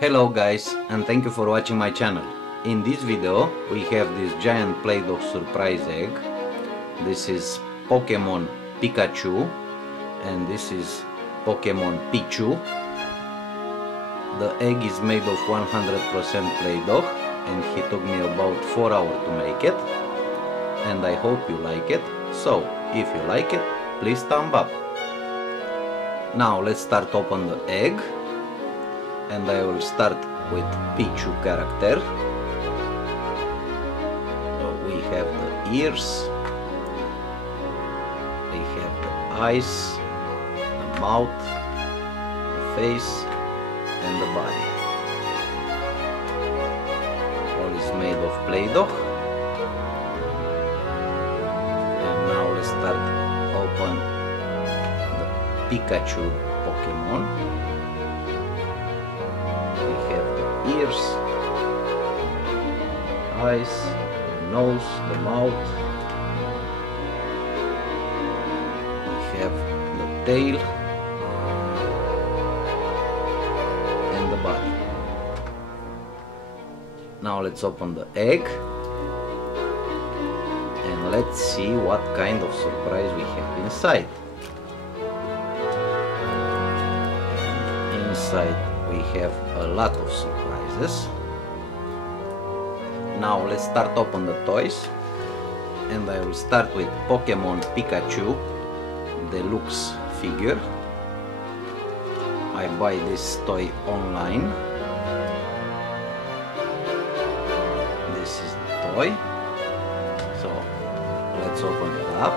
Hello guys, and thank you for watching my channel. In this video we have this giant Play-Doh surprise egg. This is Pokémon Pikachu and this is Pokémon Pichu. The egg is made of 100% Play-Doh and he took me about 4 hours to make it. And I hope you like it. So, if you like it, please thumb up. Now let's start open the egg. And I will start with Pichu character. So we have the ears, we have the eyes, the mouth, the face and the body. All is made of Play-Doh. And now let's start open the Pikachu Pokemon. Ears, eyes, the nose, the mouth. We have the tail and the body. Now let's open the egg and let's see what kind of surprise we have inside. And inside we have a lot of surprises. Now let's start open the toys, and I will start with Pokémon Pikachu deluxe figure. I buy this toy online. This is the toy. So let's open it up.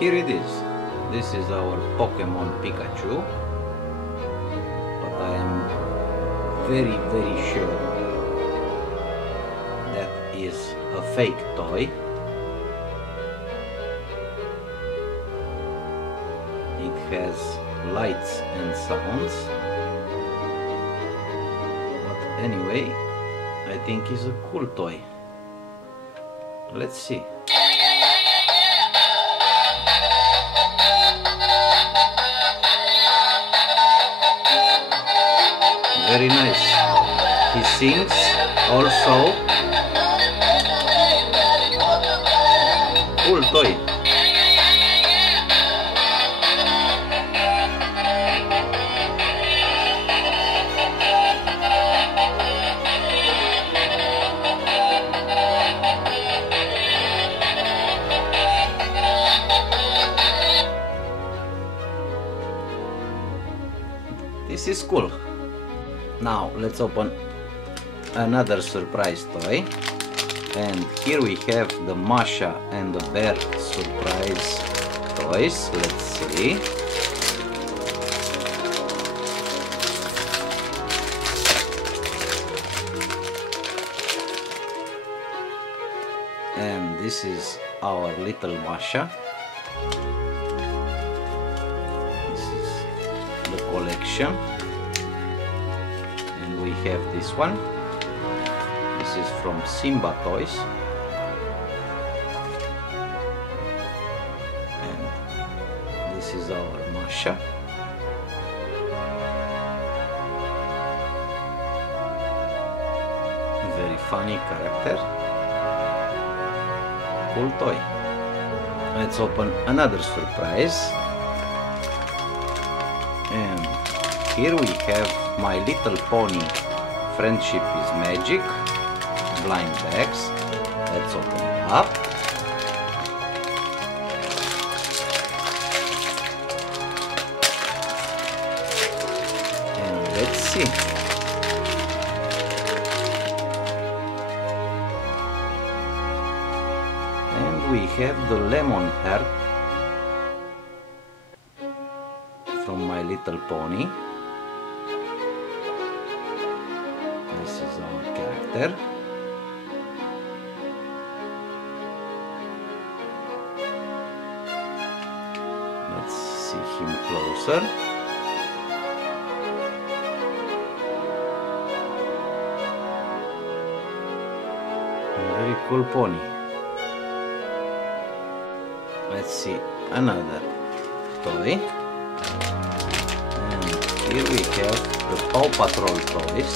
Here it is. This is our Pokémon Pikachu, but I am very sure that is a fake toy. It has lights and sounds, but anyway, I think it's a cool toy. Let's see. Very nice. He sings also. Cool toy. This is cool. Now let's open another surprise toy, and here we have the Masha and the bear surprise toys. Let's see. And this is our little Masha. This is the collection. We have this one. This is from Simba Toys, and this is our Masha. Very funny character. Cool toy. Let's open another surprise, and here we have My Little Pony Friendship is Magic blind bags. Let's open it up. And let's see. And we have the lemon heart from My Little Pony. This is our character. Let's see him closer. cool pony. Let's see another toy. And here we have the Paw Patrol toys.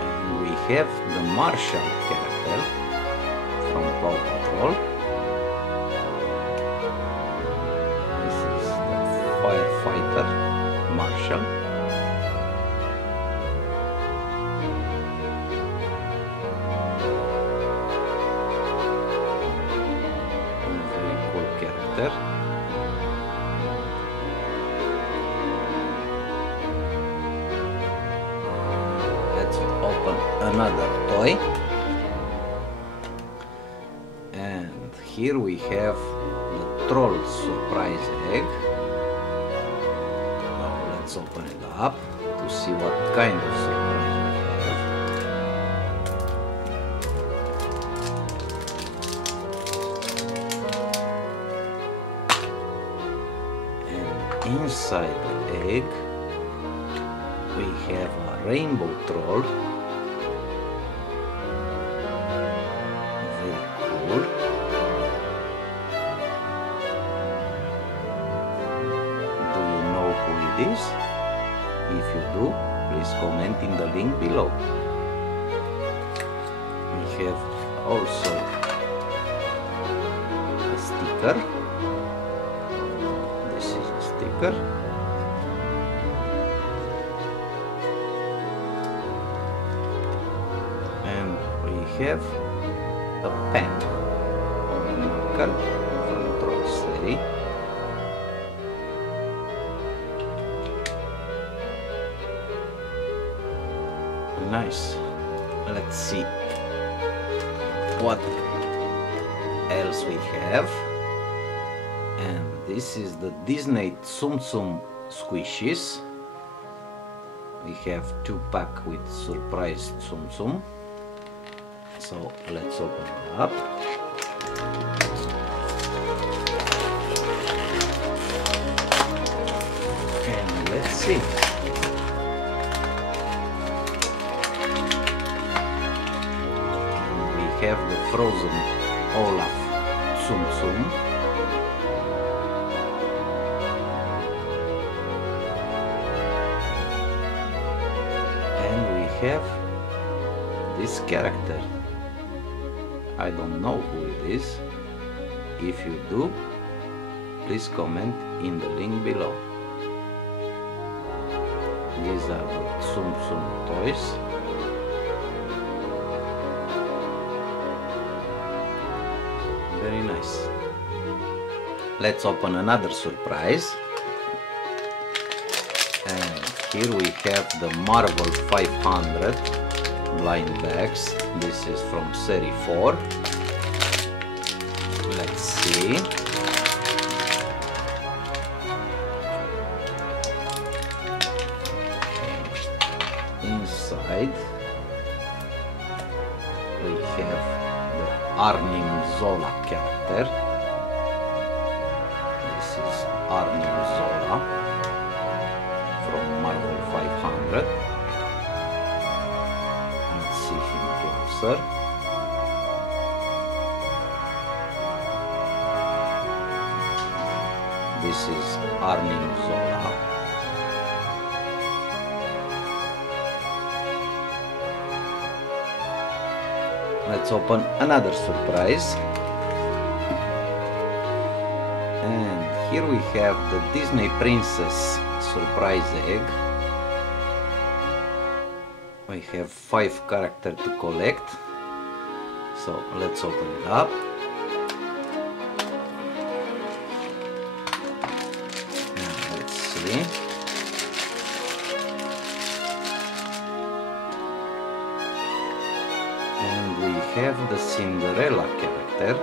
And we have the Marshall character from Paw Patrol. This is the firefighter Marshall. Very cool character. Let's open another toy. And here we have the Troll surprise egg. Now let's open it up to see what kind of surprise we have. And inside the egg we have a rainbow troll. Very cool. Do you know who it is? If you do, please comment in the link below. We have also a sticker. This is a sticker. And we have a pen or a marker from Troll series. Nice. Let's see what else we have. And this is the Disney Tsum Tsum squishies. We have 2 packs with surprise Tsum Tsum. So let's open it up. And let's see. Have the frozen Olaf Tsum Tsum. And we have this character. I don't know who it is. If you do, please comment in the link below. These are the Tsum Tsum toys. Very nice. Let's open another surprise. And here we have the Marvel 500 blind bags. This is from Series 4. Let's see. Inside we have the Arnim Zola character. This is Arnim Zola from Marvel 500. Let's see him closer. This is Arnim Zola. Let's open another surprise. And here we have the Disney Princess surprise egg. We have 5 characters to collect. So let's open it up. And let's see. And we have the Cinderella character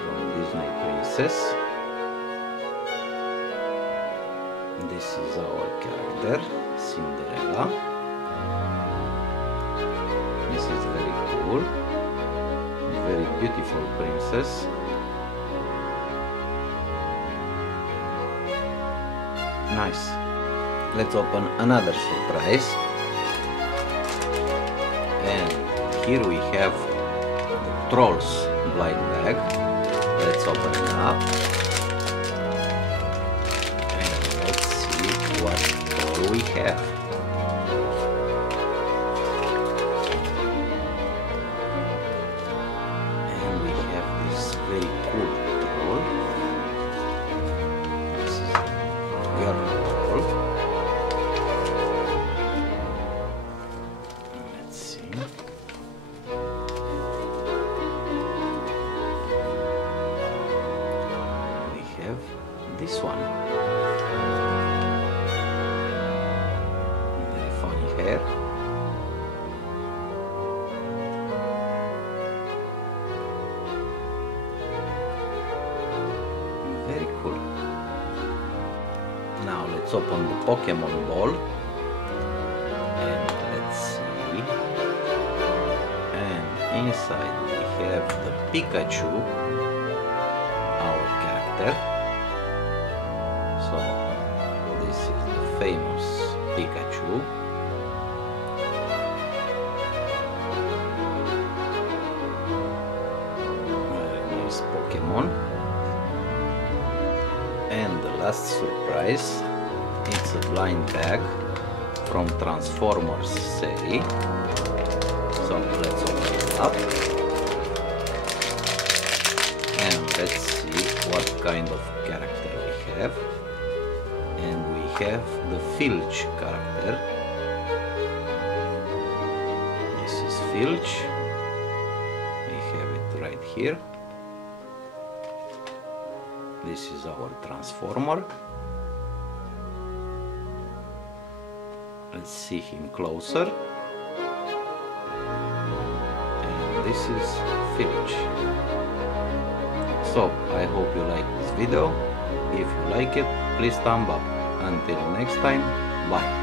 from Disney Princess. This is our character, Cinderella. This is very cool, very beautiful princess. nice. Let's open another surprise. And here we have the Trolls blind bag. Let's open it up. And let's see what troll we have. And we have this very cool troll. This is a girl troll. Let's see. We have this one. Very funny hair. Very cool. Now let's open the Pokemon ball. And let's see. And inside we have the Pikachu, our character. So this is the famous Pikachu. Very nice Pokemon. And the last surprise, it's a blind bag from Transformers series. So let's open it up. And let's see what kind of character we have. And we have the Filch character. This is Filch. We have it right here. This is our Transformer. Let's see him closer. And this is Filch. So I hope you like this video. If you like it, please thumb up. Until next time, bye.